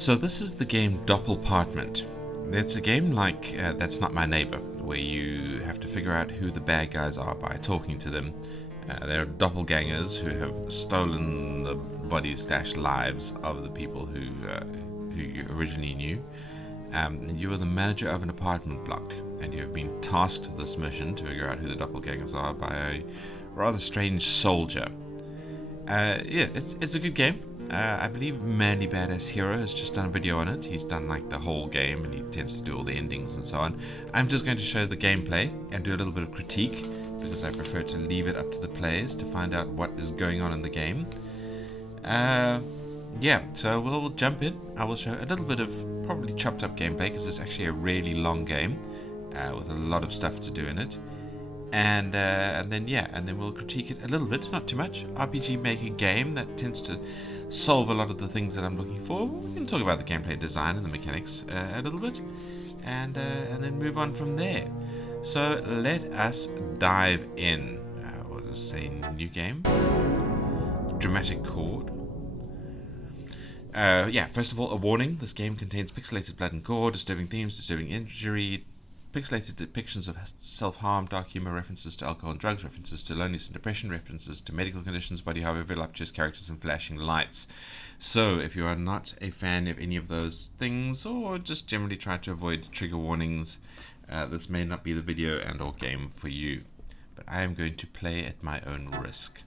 So this is the game Doppelpartment. It's a game like That's Not My Neighbor, where you have to figure out who the bad guys are by talking to them. They're doppelgangers who have stolen the bodies / lives of the people who you originally knew. You are the manager of an apartment block, and you have been tasked this mission to figure out who the doppelgangers are by a rather strange soldier. It's a good game. I believe Manly Badass Hero has just done a video on it. He's done like the whole game, and he tends to do all the endings and so on. I'm just going to show the gameplay and do a little bit of critique, because I prefer to leave it up to the players to find out what is going on in the game. So we'll jump in. I will show a little bit of probably chopped up gameplay, because it's actually a really long game with a lot of stuff to do in it. And then we'll critique it a little bit, not too much. RPG Maker game that tends to solve a lot of the things that I'm looking for. We can talk about the gameplay design and the mechanics a little bit, and then move on from there. So let us dive in. We'll just say new game, dramatic chord. First of all, a warning. This game contains pixelated blood and gore, disturbing themes, disturbing injury, pixelated depictions of self-harm, dark humor, references to alcohol and drugs, references to loneliness and depression, references to medical conditions, body horror, voluptuous characters, and flashing lights. So, if you are not a fan of any of those things, or just generally try to avoid trigger warnings, this may not be the video and or game for you. But I am going to play at my own risk.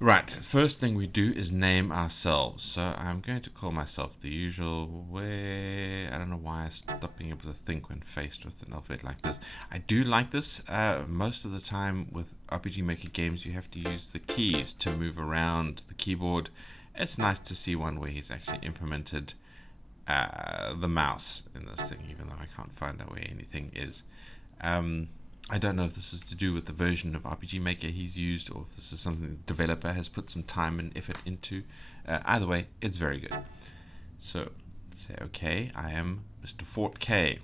Right, first thing we do is name ourselves. So I'm going to call myself the usual way. I don't know why I stopped being able to think when faced with an alphabet like this. I do like this. Most of the time with RPG Maker games, you have to use the keys to move around the keyboard. It's nice to see one where he's actually implemented the mouse in this thing, even though I can't find out where anything is. I don't know if this is to do with the version of RPG Maker he's used, or if this is something the developer has put some time and effort into. Either way, it's very good. So, say, okay, I am Mr. Fort K,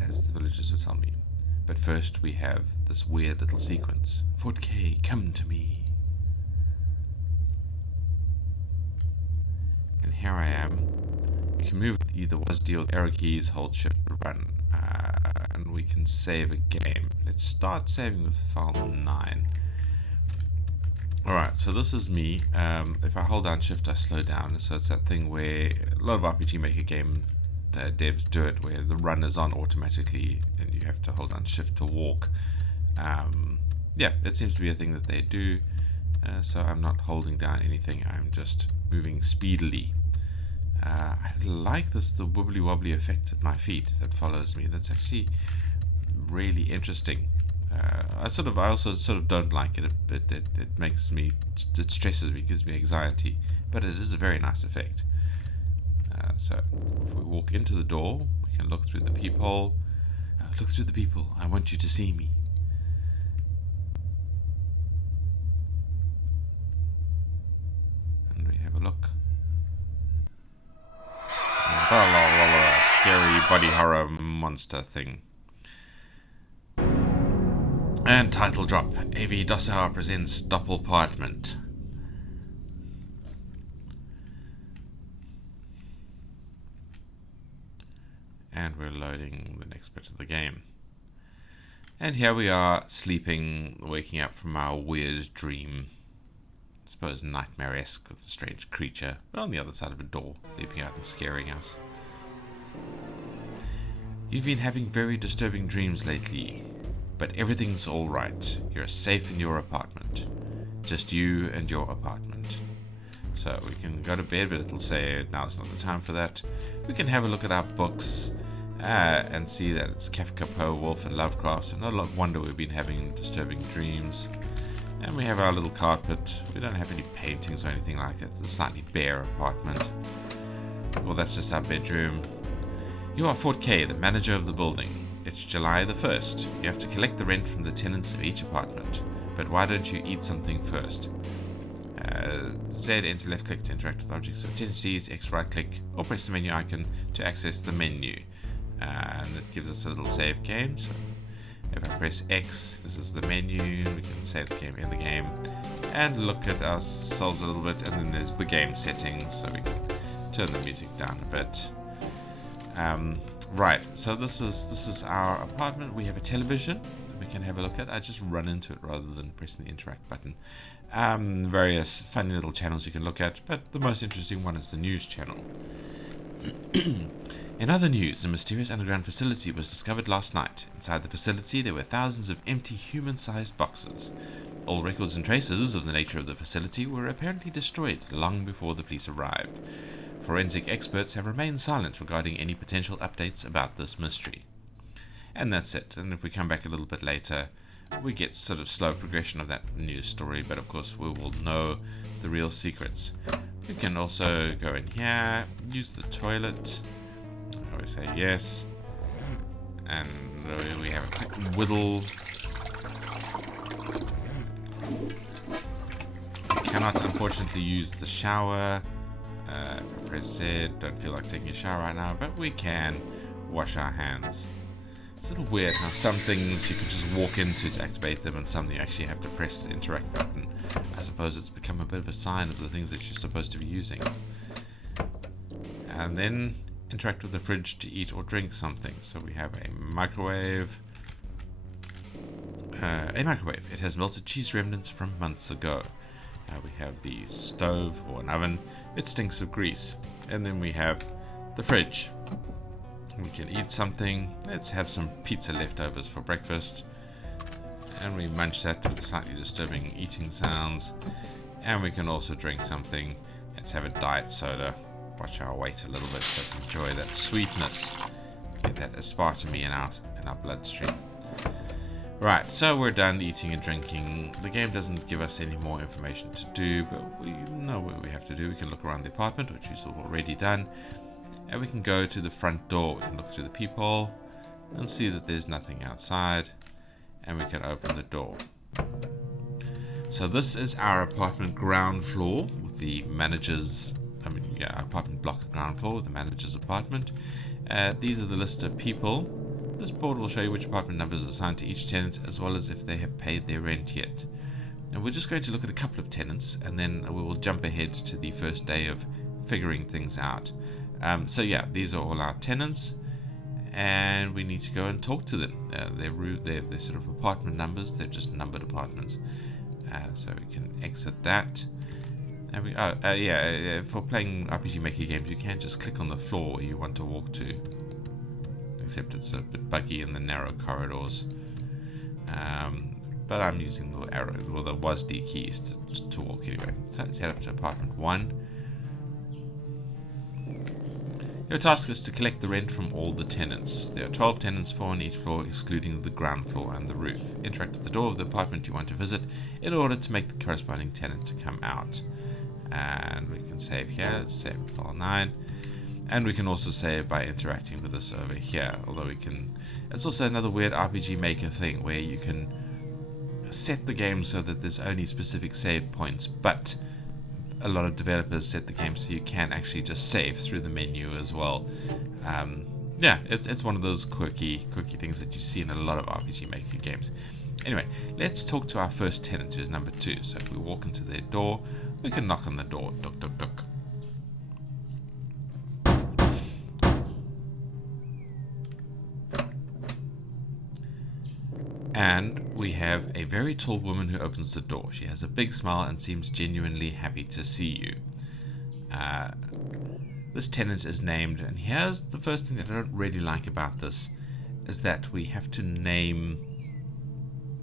as the villagers would tell me. But first we have this weird little sequence. Fort K, come to me. And here I am. We can move with either WASD or the arrow keys, hold shift to run. And we can save a game. Let's start saving with file 9. Alright, so this is me. If I hold down shift, I slow down. So it's that thing where a lot of RPG Maker game devs do it, where the run is on automatically and you have to hold down shift to walk. It seems to be a thing that they do. So I'm not holding down anything, I'm just moving speedily. I like the wibbly wobbly effect at my feet that follows me. That's actually really interesting. I also sort of don't like it. It makes me, it stresses me, gives me anxiety. But it is a very nice effect. So if we walk into the door, we can look through the peephole. Look through the peephole. I want you to see me. And we have a look. Scary body horror monster thing. And title drop. AV Dossauer presents Doppelpartment. And we're loading the next bit of the game. And here we are, sleeping, waking up from our weird dream. I suppose nightmare-esque with a strange creature, but on the other side of a door, leaping out and scaring us. You've been having very disturbing dreams lately, but everything's alright. You're safe in your apartment. Just you and your apartment. So we can go to bed, but it'll say now's not the time for that. We can have a look at our books and see that it's Kafka, Poe, Wolf, and Lovecraft, and no wonder we've been having disturbing dreams. And we have our little carpet. We don't have any paintings or anything like that. It's a slightly bare apartment. Well, that's just our bedroom. You are Fort K, the manager of the building. It's July the 1st. You have to collect the rent from the tenants of each apartment. But why don't you eat something first? Z, enter left click to interact with objects or entities, X right click, or press the menu icon to access the menu. And it gives us a little save game. So if I press X, this is the menu. We can save the game in the game. and look at ourselves a little bit. And then there's the game settings, so we can turn the music down a bit. Right, so this is our apartment. We have a television that we can have a look at. I just run into it rather than pressing the interact button. Various funny little channels you can look at, but the most interesting one is the news channel. In other news, a mysterious underground facility was discovered last night. Inside the facility, there were thousands of empty human-sized boxes. All records and traces of the nature of the facility were apparently destroyed long before the police arrived. Forensic experts have remained silent regarding any potential updates about this mystery. And that's it. And if we come back a little bit later, we get sort of slow progression of that news story, but of course we will know the real secrets. We can also go in here, use the toilet. I always say yes. And we have a quick whittle. We cannot unfortunately use the shower. Press Z, don't feel like taking a shower right now, but we can wash our hands. It's a little weird how some things you can just walk into to activate them, and some you actually have to press the interact button. I suppose it's become a bit of a sign of the things that you're supposed to be using. And then interact with the fridge to eat or drink something. So we have a microwave. It has melted cheese remnants from months ago. We have the stove or an oven. It stinks of grease. And then we have the fridge. We can eat something. Let's have some pizza leftovers for breakfast. And we munch that with slightly disturbing eating sounds. And we can also drink something. Let's have a diet soda. Watch our weight a little bit, but enjoy that sweetness. Get that aspartame in our bloodstream. Right, so we're done eating and drinking. The game doesn't give us any more information to do, but we know what we have to do. We can look around the apartment, which we've already done, and we can go to the front door. We can look through the peephole and see that there's nothing outside, and we can open the door. So this is our apartment ground floor with the manager's, apartment block ground floor with the manager's apartment. These are the list of people. This board will show you which apartment numbers are assigned to each tenant, as well as if they have paid their rent yet. And we're just going to look at a couple of tenants, and then we will jump ahead to the first day of figuring things out. So yeah, these are all our tenants, and we need to go and talk to them. They're sort of apartment numbers. They're just numbered apartments. So we can exit that. And for playing RPG Maker games, you can just click on the floor you want to walk to. Except it's a bit buggy in the narrow corridors. But I'm using the arrow, or the WASD keys to walk anyway. So let's head up to apartment 1. Your task is to collect the rent from all the tenants. There are 12 tenants, 4 on each floor, excluding the ground floor and the roof. Interact with the door of the apartment you want to visit in order to make the corresponding tenant to come out. And we can save here. Let's save file 9. And we can also save by interacting with this over here. Although we can... It's also another weird RPG Maker thing where you can set the game so that there's only specific save points, but a lot of developers set the game so you can actually just save through the menu as well. It's one of those quirky things that you see in a lot of RPG Maker games. Anyway, let's talk to our first tenant, who's number 2. So if we walk into their door, we can knock on the door. Duck, duck, duck. And we have a very tall woman who opens the door. She has a big smile and seems genuinely happy to see you. This tenant is named, and here's the first thing that I don't really like about this, is that we have to name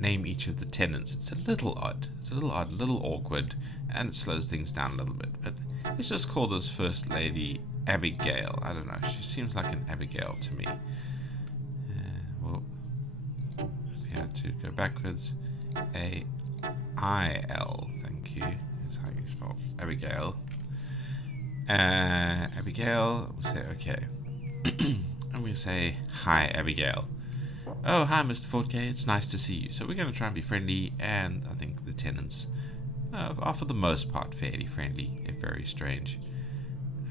each of the tenants. It's a little odd. It's a little awkward, and it slows things down a little bit. But let's just call this first lady Abigail. I don't know. She seems like an Abigail to me. To go backwards. A-I-L, thank you. That's how you spell Abigail. Abigail, we'll say okay. And we'll say, hi, Abigail. Oh, hi, Mr. Fortgate, it's nice to see you. So we're going to try and be friendly, and I think the tenants are for the most part fairly friendly, if very strange.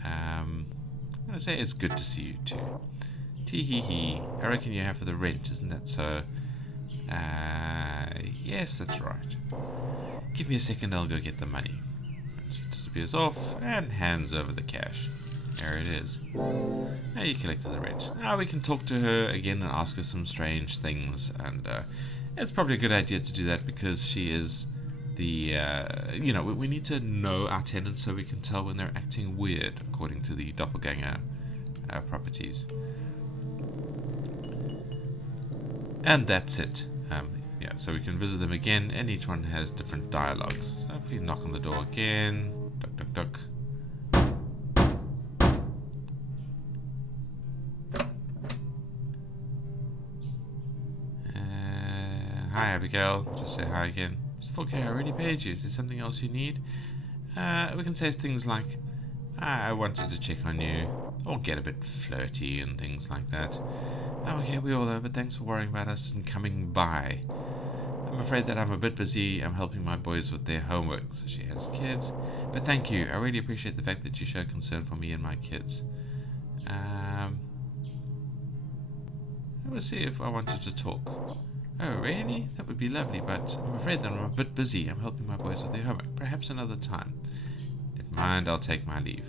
I'm going to say it's good to see you too. Tee hee hee, I reckon you're here for the rent, isn't that so? Yes, that's right. Give me a second, I'll go get the money. And she disappears off and hands over the cash. There it is. Now you collected the rent. Now we can talk to her again and ask her some strange things. And it's probably a good idea to do that because she is the... we need to know our tenants so we can tell when they're acting weird according to the doppelganger properties. And that's it. So we can visit them again, and each one has different dialogues. So if we knock on the door again, duck, duck, duck. Hi, Abigail. Just say hi again. It's okay, I already paid you. Is there something else you need? We can say things like, I wanted to check on you, or get a bit flirty and things like that. Okay, we all know, but thanks for worrying about us and coming by. I'm afraid that I'm a bit busy. I'm helping my boys with their homework, so she has kids. But thank you. I really appreciate the fact that you show concern for me and my kids. Let's see if I wanted to talk. Oh, really? That would be lovely, but I'm afraid that I'm a bit busy. I'm helping my boys with their homework. Perhaps another time. Never mind, I'll take my leave.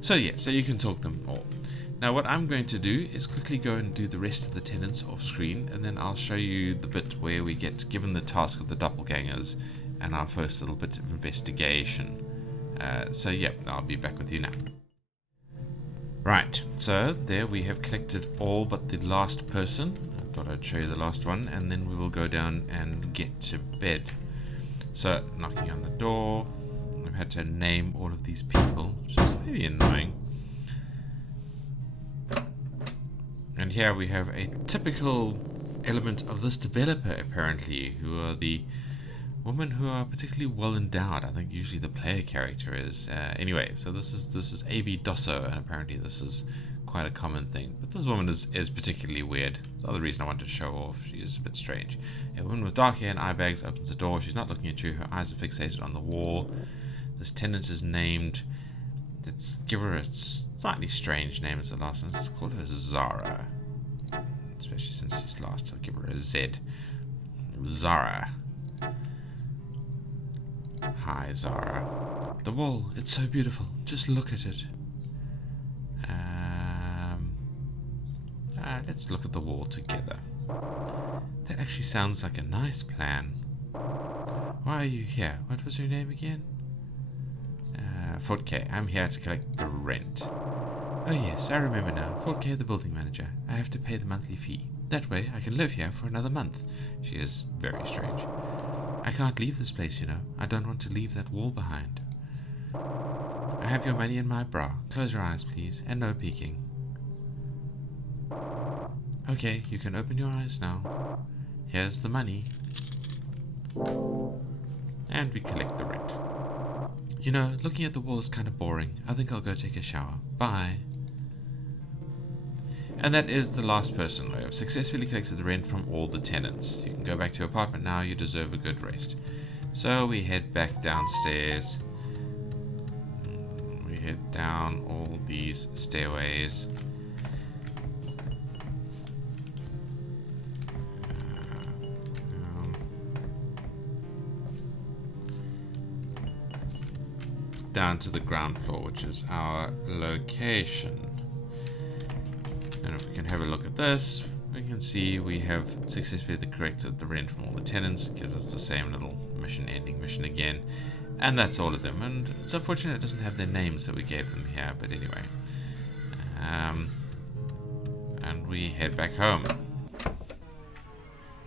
So you can talk them all. Now what I'm going to do is quickly go and do the rest of the tenants off screen, and then I'll show you the bit where we get given the task of the doppelgangers and our first little bit of investigation. I'll be back with you now. Right, so there we have collected all but the last person. I thought I'd show you the last one, and then we will go down and get to bed. So, knocking on the door. I've had to name all of these people, which is very annoying. And here we have a typical element of this developer, apparently, who are the women who are particularly well endowed. I think usually the player character is. Anyway, so this is A.V. Dosso, and apparently this is quite a common thing. But this woman is particularly weird. That's the other reason I wanted to show off. She is a bit strange. A woman with dark hair and eye bags opens the door. She's not looking at you. Her eyes are fixated on the wall. This tenant is named... Let's give her a slightly strange name as the last one. Let's call her Zara. Especially since she's last, I'll give her a Z. Zara. Hi, Zara. The wall, it's so beautiful. Just look at it. Let's look at the wall together. That actually sounds like a nice plan. Why are you here? What was your name again? Fort K. I'm here to collect the rent. Oh yes, I remember now. Fort K, the building manager. I have to pay the monthly fee. That way I can live here for another month. She is very strange. I can't leave this place, you know. I don't want to leave that wall behind. I have your money in my bra. Close your eyes, please, and no peeking. Okay, you can open your eyes now. Here's the money. And we collect the rent. You know, looking at the wall is kind of boring. I think I'll go take a shower. Bye. And that is the last person. I have successfully collected the rent from all the tenants. You can go back to your apartment now. You deserve a good rest. So we head back downstairs. We head down all these stairways. Down to the ground floor, which is our location. And if we can have a look at this, we can see we have successfully collected the rent from all the tenants. It gives us the same little ending mission again. And that's all of them. And it's unfortunate it doesn't have their names that we gave them here, but anyway. And we head back home.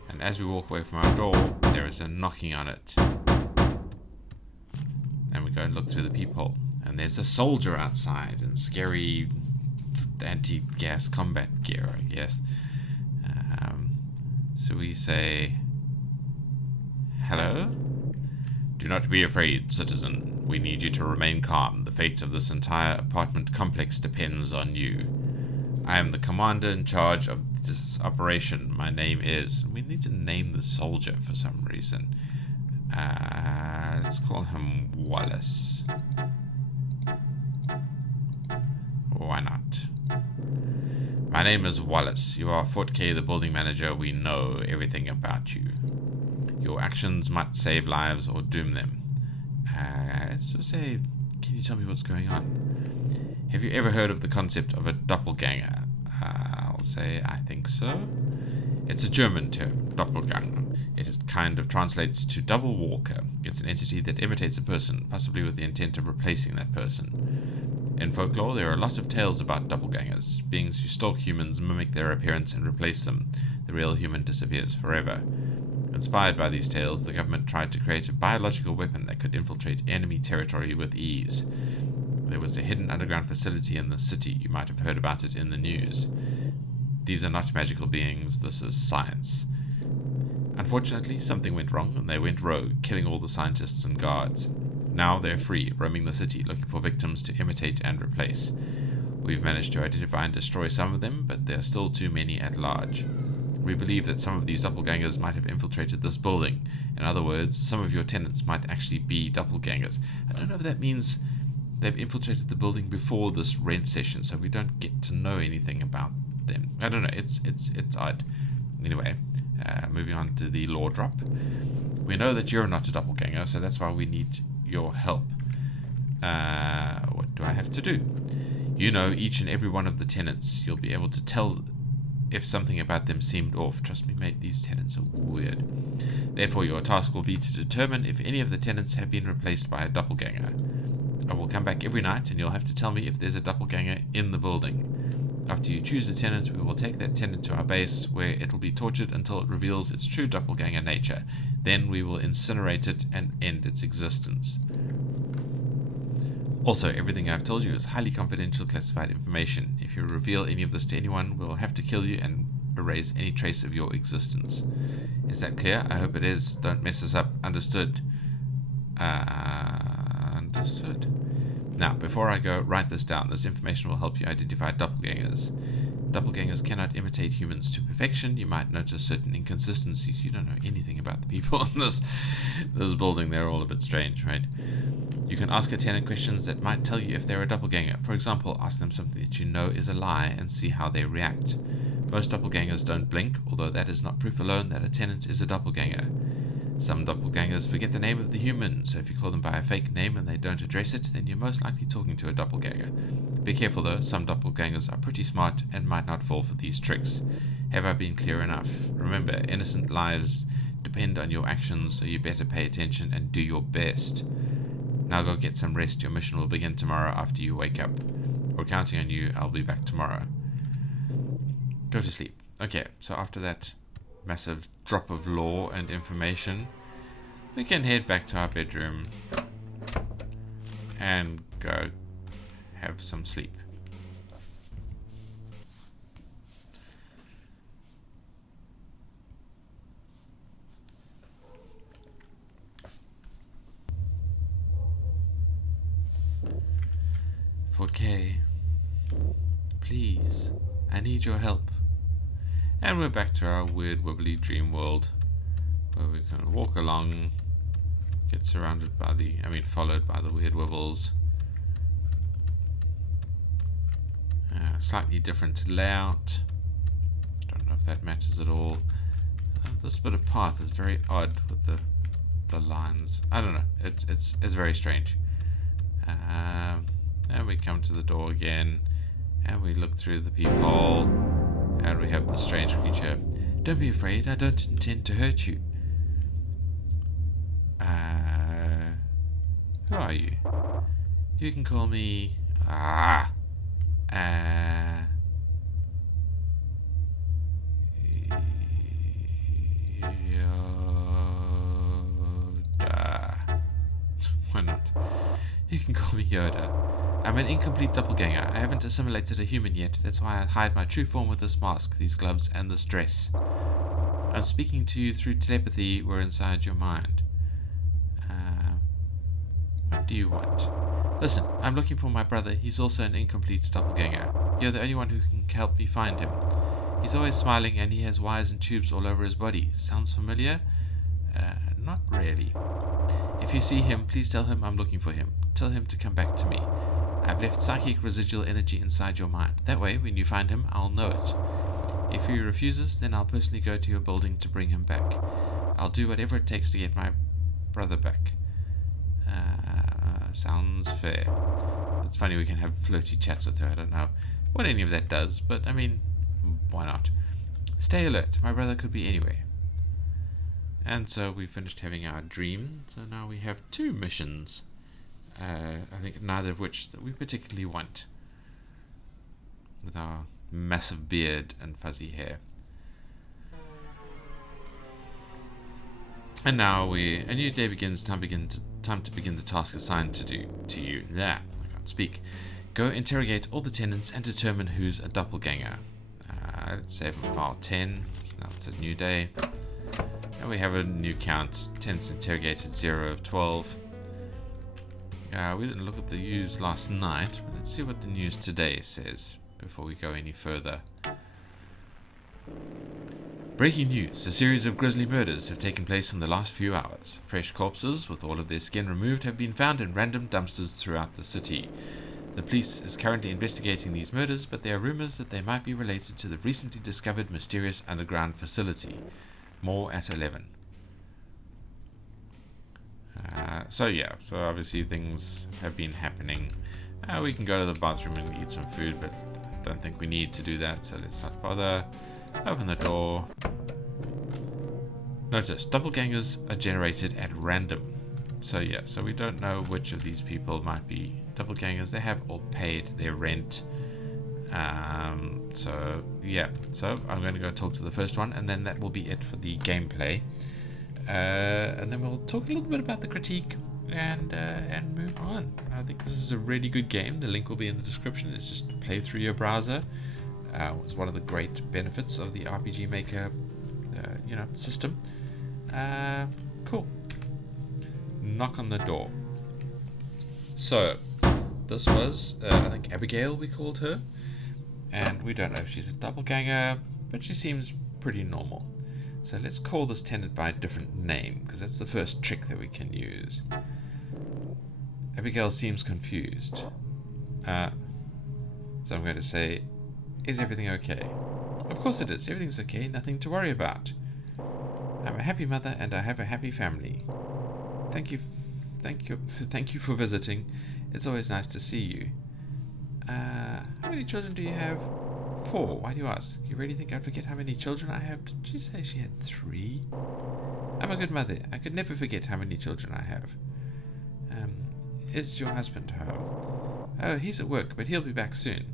And as we walk away from our door, there is a knocking on it. And we go and look through the peephole. And there's a soldier outside in scary anti-gas combat gear, I guess. So we say, hello? Do not be afraid, citizen. We need you to remain calm. The fate of this entire apartment complex depends on you. I am the commander in charge of this operation. My name is... We need to name the soldier for some reason. Let's call him Wallace. Why not? My name is Wallace. You are Fort K, the building manager. We know everything about you. Your actions might save lives or doom them. Let's just say, can you tell me what's going on? Have you ever heard of the concept of a doppelganger? I'll say, I think so. It's a German term, Doppelganger. It kind of translates to double walker. It's an entity that imitates a person, possibly with the intent of replacing that person. In folklore, there are lots of tales about doppelgangers, beings who stalk humans, mimic their appearance, and replace them. The real human disappears forever. Inspired by these tales, the government tried to create a biological weapon that could infiltrate enemy territory with ease. There was a hidden underground facility in the city. You might have heard about it in the news. These are not magical beings, this is science. Unfortunately, something went wrong and they went rogue, killing all the scientists and guards. Now they're free, roaming the city, looking for victims to imitate and replace. We've managed to identify and destroy some of them, but there are still too many at large. We believe that some of these doppelgangers might have infiltrated this building. In other words, some of your tenants might actually be doppelgangers. I don't know if that means they've infiltrated the building before this rent session, so we don't get to know anything about them. I don't know, it's odd. Anyway, moving on to the law drop. We know that you're not a doppelganger, so that's why we need your help. What do I have to do? You know each and every one of the tenants. You'll be able to tell if something about them seemed off. Trust me, mate, these tenants are weird. Therefore, your task will be to determine if any of the tenants have been replaced by a doppelganger. I will come back every night, and you'll have to tell me if there's a doppelganger in the building. After you choose a tenant, we will take that tenant to our base, where it'll be tortured until it reveals its true doppelganger nature. Then we will incinerate it and end its existence. Also, everything I've told you is highly confidential classified information. If you reveal any of this to anyone, we'll have to kill you and erase any trace of your existence. Is that clear? I hope it is. Don't mess us up. Understood? Understood. Now, before I go, write this down. This information will help you identify doppelgangers. Doppelgangers cannot imitate humans to perfection. You might notice certain inconsistencies. You don't know anything about the people in this building. They're all a bit strange, right? You can ask a tenant questions that might tell you if they're a doppelganger. For example, ask them something that you know is a lie and see how they react. Most doppelgangers don't blink, although that is not proof alone that a tenant is a doppelganger. Some doppelgangers forget the name of the human, so if you call them by a fake name and they don't address it, then you're most likely talking to a doppelganger. Be careful though, some doppelgangers are pretty smart and might not fall for these tricks. Have I been clear enough? Remember, innocent lives depend on your actions, so you better pay attention and do your best. Now go get some rest. Your mission will begin tomorrow after you wake up. We're counting on you. I'll be back tomorrow. Go to sleep. Okay, so after that massive drop of lore and information, we can head back to our bedroom and go have some sleep. Fort K, please, I need your help. And we're back to our weird wibbly dream world, where we can walk along, get surrounded by followed by the weird wibbles. Slightly different layout. Don't know if that matters at all. This bit of path is very odd with the lines. I don't know. It's very strange. And we come to the door again, and we look through the peephole, and we have the strange creature. Don't be afraid, I don't intend to hurt you. Who are you? You can call me... Yoda. Why not? You can call me Yoda. I'm an incomplete doppelganger. I haven't assimilated a human yet. That's why I hide my true form with this mask, these gloves, and this dress. I'm speaking to you through telepathy. We're inside your mind. What do you want? Listen, I'm looking for my brother. He's also an incomplete doppelganger. You're the only one who can help me find him. He's always smiling and he has wires and tubes all over his body. Sounds familiar? Not really. If you see him, please tell him I'm looking for him. Tell him to come back to me. I've left psychic residual energy inside your mind. That way, when you find him, I'll know it. If he refuses, then I'll personally go to your building to bring him back. I'll do whatever it takes to get my brother back. Sounds fair. It's funny we can have flirty chats with her. I don't know what any of that does, but I mean, why not? Stay alert. My brother could be anywhere. And so we finished having our dream. So now we have 2 missions. I think neither of which that we particularly want. With our massive beard and fuzzy hair. And now a new day begins. Time to begin the task assigned to you. There, I can't speak. Go interrogate all the tenants and determine who's a doppelganger. Let's save file 10. Now it's a new day. And we have a new count. Tenants interrogated 0 of 12. We didn't look at the news last night, but let's see what the news today says before we go any further. Breaking news. A series of grisly murders have taken place in the last few hours. Fresh corpses, with all of their skin removed, have been found in random dumpsters throughout the city. The police is currently investigating these murders, but there are rumors that they might be related to the recently discovered mysterious underground facility. More at 11. So obviously things have been happening. We can go to the bathroom and eat some food, but I don't think we need to do that, so let's not bother. Open the door. Notice, doppelgangers are generated at random. So we don't know which of these people might be doppelgangers. They have all paid their rent. So I'm going to go talk to the first one, and then that will be it for the gameplay. And then we'll talk a little bit about the critique and move on. I think this is a really good game. The link will be in the description. It's just play through your browser. It's one of the great benefits of the RPG Maker, system. Cool. Knock on the door. So, this was, I think Abigail we called her, and we don't know if she's a doppelganger, but she seems pretty normal. So let's call this tenant by a different name, because that's the first trick that we can use. Abigail seems confused. So I'm going to say, is everything okay? Of course it is. Everything's okay. Nothing to worry about. I'm a happy mother and I have a happy family. Thank you for visiting. It's always nice to see you. How many children do you have? 4. Why do you ask? You really think I'd forget how many children I have? Did you say she had 3? I'm a good mother. I could never forget how many children I have. Is your husband home? Oh, he's at work, but he'll be back soon.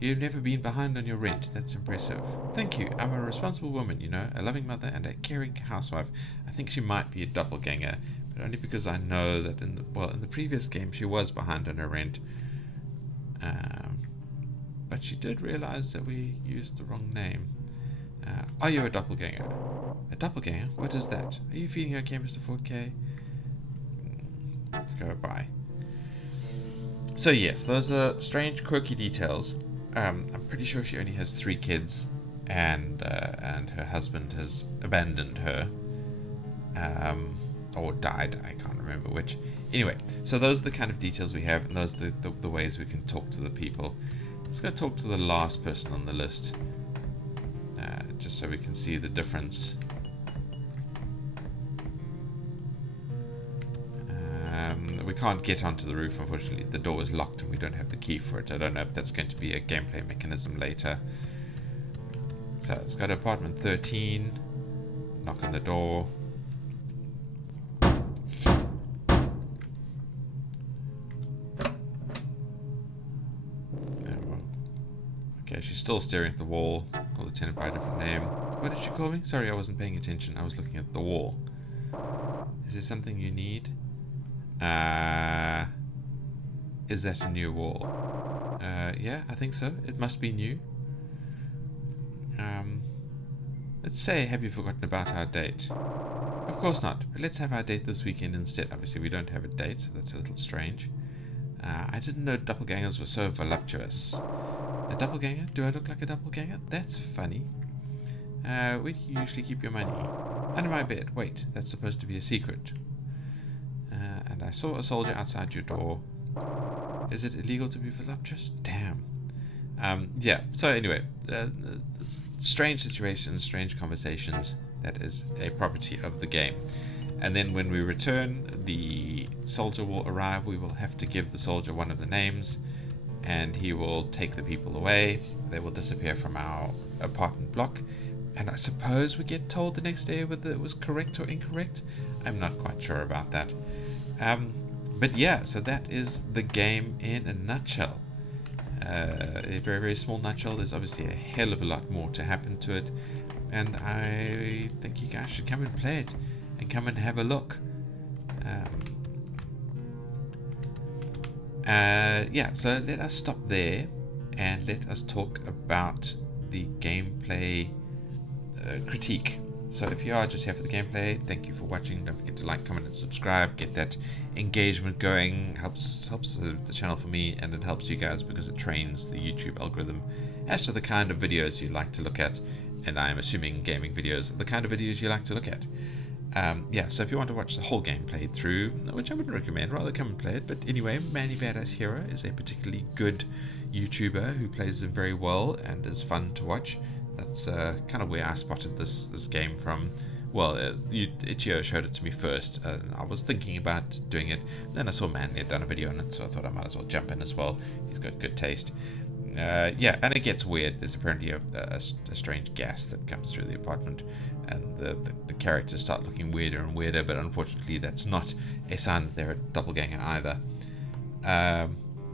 You've never been behind on your rent. That's impressive. Thank you. I'm a responsible woman, a loving mother and a caring housewife. I think she might be a doppelganger, but only because I know that in the previous game she was behind on her rent. But she did realize that we used the wrong name. Are you a doppelganger? A doppelganger? What is that? Are you feeling okay, Mr. 4K? Let's go by. So yes, those are strange, quirky details. I'm pretty sure she only has 3 kids, and her husband has abandoned her, or died. I can't remember which. Anyway, so those are the kind of details we have, and those are the ways we can talk to the people. Let's go talk to the last person on the list, just so we can see the difference. We can't get onto the roof, unfortunately. The door is locked and we don't have the key for it. I don't know if that's going to be a gameplay mechanism later. So let's go to apartment 13. Knock on the door. Okay, she's still staring at the wall. Call the tenant by a different name. What did you call me? Sorry, I wasn't paying attention. I was looking at the wall. Is there something you need? Is that a new wall? Yeah, I think so. It must be new. Let's say, have you forgotten about our date? Of course not, but let's have our date this weekend instead. Obviously, we don't have a date, so that's a little strange. I didn't know doppelgangers were so voluptuous. A doppelganger? Do I look like a doppelganger? That's funny. Where do you usually keep your money? Under my bed. Wait, that's supposed to be a secret. And And I saw a soldier outside your door. Is it illegal to be voluptuous? Damn. Yeah, so anyway, strange situations, strange conversations. That is a property of the game. And then when we return, the soldier will arrive. We will have to give the soldier one of the names, and he will take the people away. They will disappear from our apartment block. And I suppose we get told the next day whether it was correct or incorrect. I'm not quite sure about that. But yeah, so that is the game in a nutshell. A very, very small nutshell. There's obviously a hell of a lot more to happen to it. And I think you guys should come and play it and come and have a look. Yeah, so let us stop there and let us talk about the gameplay critique. So if you are just here for the gameplay, thank you for watching. Don't forget to like, comment, and subscribe. Get that engagement going. Helps the channel for me, and it helps you guys because it trains the YouTube algorithm as to the kind of videos you like to look at. And I'm assuming gaming videos are the kind of videos you like to look at. Yeah, so if you want to watch the whole game played through, which I would recommend, rather come and play it. But anyway, Manny Badass Hero is a particularly good YouTuber who plays them very well and is fun to watch. That's kind of where I spotted this game from. Well, Ichio showed it to me first. I was thinking about doing it. Then I saw Manny had done a video on it, so I thought I might as well jump in as well. He's got good taste. Yeah, and it gets weird. There's apparently a strange gas that comes through the apartment, and the characters start looking weirder and weirder, but unfortunately that's not a sign that they're a doppelganger either.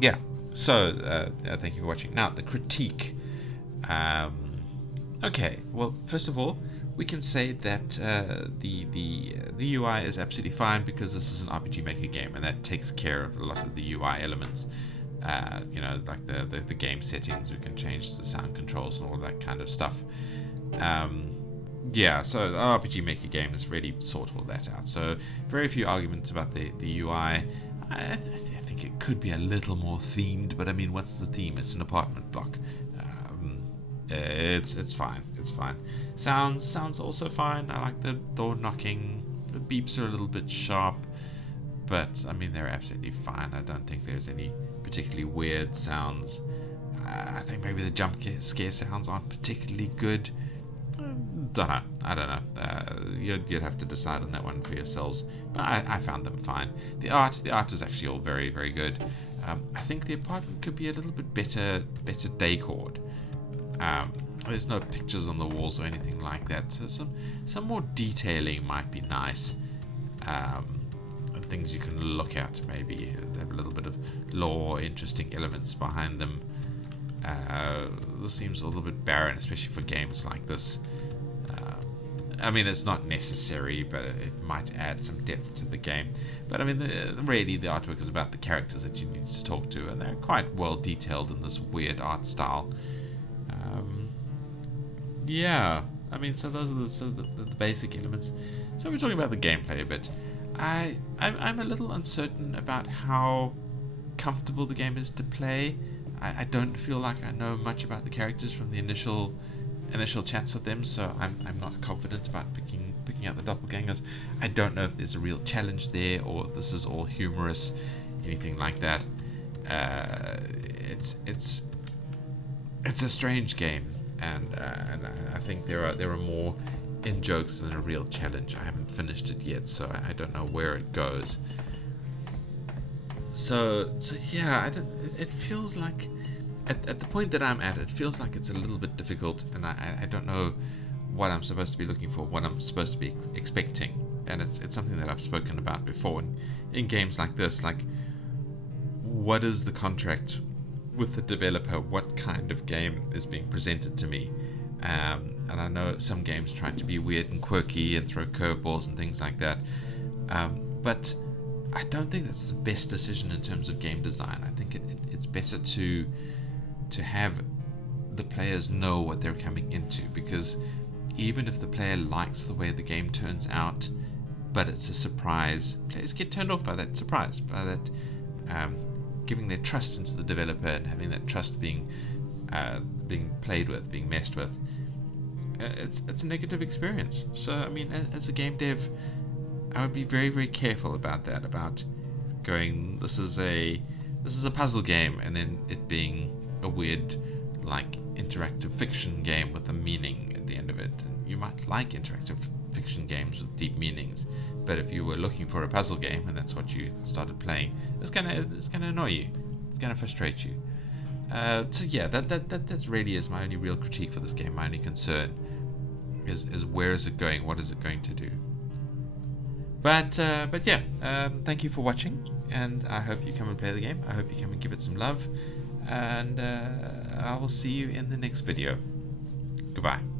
Yeah, so thank you for watching. Now, the critique. Okay, well, first of all, we can say that the UI is absolutely fine because this is an RPG Maker game, and that takes care of a lot of the UI elements. You know, like the game settings, we can change the sound controls and all that kind of stuff. Yeah, so the RPG Maker game has really sorted all that out. So very few arguments about the UI. I think it could be a little more themed, but I mean, what's the theme? It's an apartment block. It's fine. It's fine. Sounds also fine. I like the door knocking. The beeps are a little bit sharp, but I mean, they're absolutely fine. I don't think there's any particularly weird sounds. I think maybe the jump scare sounds aren't particularly good. I don't know. You'd have to decide on that one for yourselves. But I found them fine. The art is actually all very, very good. I think the apartment could be a little bit better decored. There's no pictures on the walls or anything like that. So some more detailing might be nice. Things you can look at, maybe have a little bit of lore, interesting elements behind them. This seems a little bit barren, especially for games like this. I mean, it's not necessary, but it might add some depth to the game. But I mean, really, the artwork is about the characters that you need to talk to, and they're quite well detailed in this weird art style. Yeah, I mean, so those are the basic elements. So we're talking about the gameplay a bit. I'm a little uncertain about how comfortable the game is to play. I don't feel like I know much about the characters from the initial chats with them, so I'm not confident about picking out the doppelgangers. I don't know if there's a real challenge there, or if this is all humorous, anything like that. It's a strange game, and I think there are more in jokes than a real challenge. I haven't finished it yet, so I don't know where it goes. So yeah, it feels like at the point that I'm at, it feels like it's a little bit difficult, and I don't know what I'm supposed to be looking for, what I'm supposed to be expecting. And it's something that I've spoken about before in games like this. Like, what is the contract with the developer? What kind of game is being presented to me? And I know some games try to be weird and quirky and throw curveballs and things like that. But I don't think that's the best decision in terms of game design. I think it's better to have the players know what they're coming into, because even if the player likes the way the game turns out, but it's a surprise, players get turned off by that surprise, by that giving their trust into the developer and having that trust being played with, being messed with. It's a negative experience. So I mean, as a game dev, I would be very, very careful about that, about going, this is a puzzle game, and then it being a weird, like, interactive fiction game with a meaning at the end of it. And you might like interactive fiction games with deep meanings, but if you were looking for a puzzle game and that's what you started playing, it's gonna annoy you. It's gonna frustrate you. So yeah, that really is my only real critique for this game. My only concern is where is it going? What is it going to do? But yeah, thank you for watching, and I hope you come and play the game. I hope you come and give it some love, and I will see you in the next video. Goodbye.